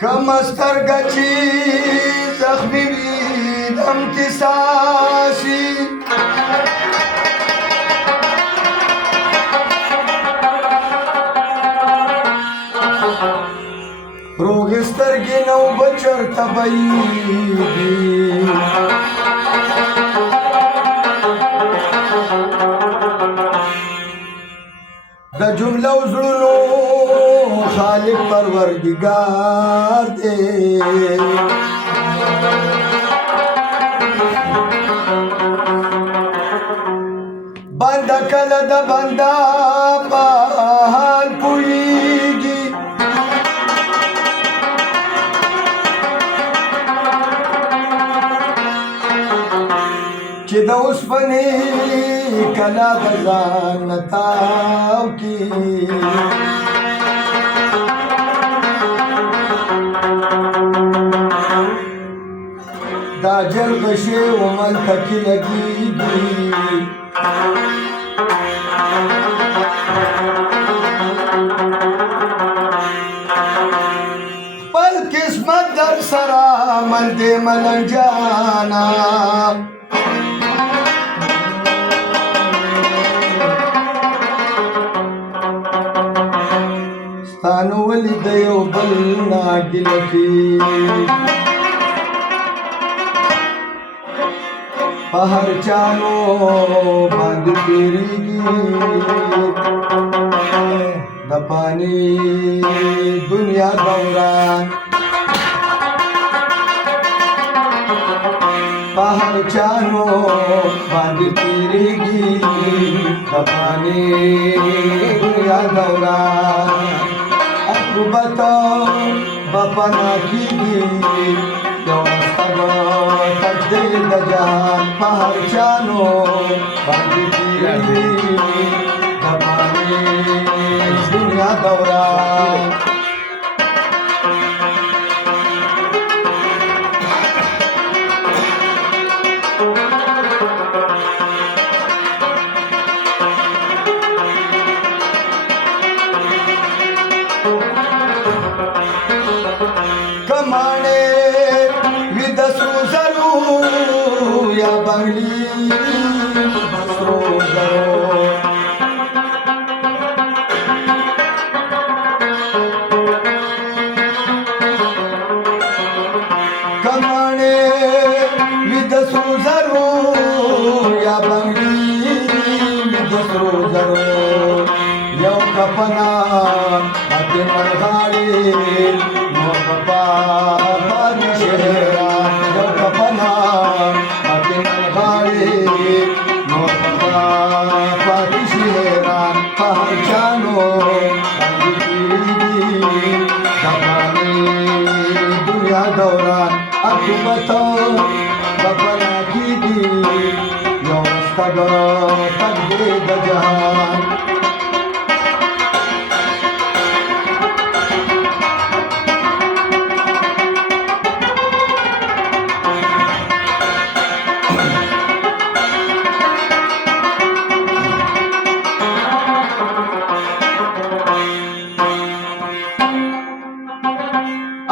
کمسترگچی زخمی ویدم کساسی روگسترگی نو بچر تبایی دا جمله وزړونو خالق پروردگار دے بنده کله د بنده په حال پوهیږي چې د اوسپنې کلا د ځان نه تاو کي دا جلغشې وملته کې لګېږي خپل قسمت در سره مل دې ملنجانا ستانو ولی د یو بل ناګیله کې په هر چانو باندې تېرېږي د پانی دنیا دوران په هر چانو باندې تېرېږي د پانی دنیا دوران عقوبت بپنا کېږي یو تک دې د جهان په هر چانو باندې تېرېږي د پانی دنیا دوران کمانے وید سرو زرو یا بنگلی سرو زرو کمانے وید سرو زرو یا بنگلی وید سرو زرو یو کپنا مدی مرغاڑی پپا پانی شہران یو کپنا مدی مرغاڑی نو پپا پانی شہران پہر چانو بندی تیریگی دپانی دنیا دوران عقوبتو بپنا کیگی یو رستگو تک دے د جہان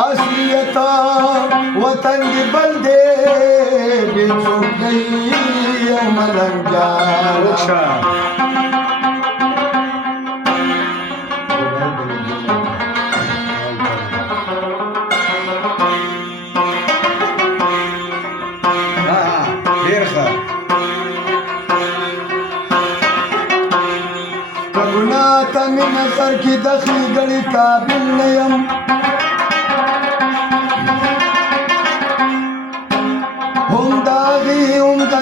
اصلیتا وطن دی بندے بیچوک گئی یو ملنجانا کرونا تا می نظر کی دخی گلی قابل نیم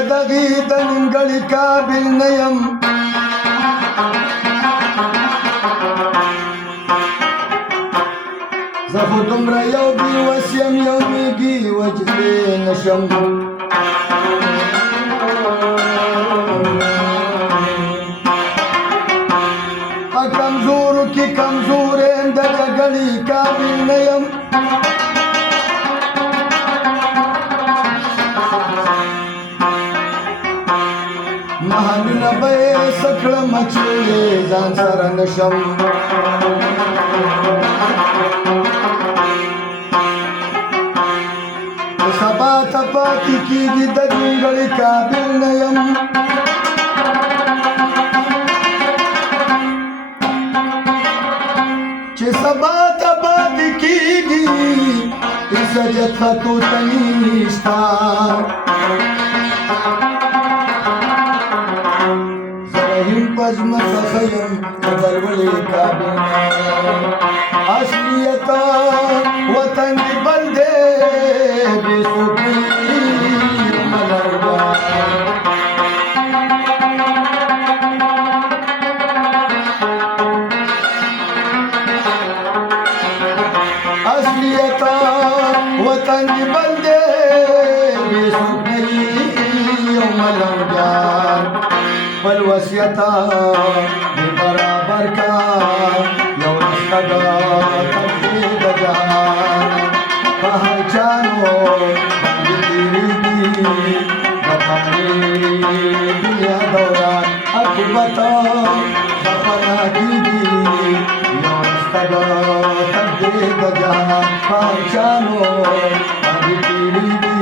دغی دنګړی قابل نه یم زه خو دومره یو بېوس یم یو میږي وجدې نشم په کمزورو کې کمزور یم د جګړې قابل نه یم محلونه به یې څه کړم چې ځان سره نشم پاتې کېږي د ځونګړي کابل نه یم چې سبا ته پاتې کېږي عزت خطو ته نشته زه رحیم په ځمکه ښه یم د ګلولې کابل نه اصلیت وطن دی بل دی بې څوکۍ ملرګا اصلیت وطن دی بل دی بې څوکۍ ملرګا بل وصیت دی برابر کا یو نستګا تکې د جهان په هر چانو باندې تېرېږي د فاني دنیا دوران عاقبت د فنا کېږي یو نستګا تکې د جهان په هر چانو باندې تېرېږي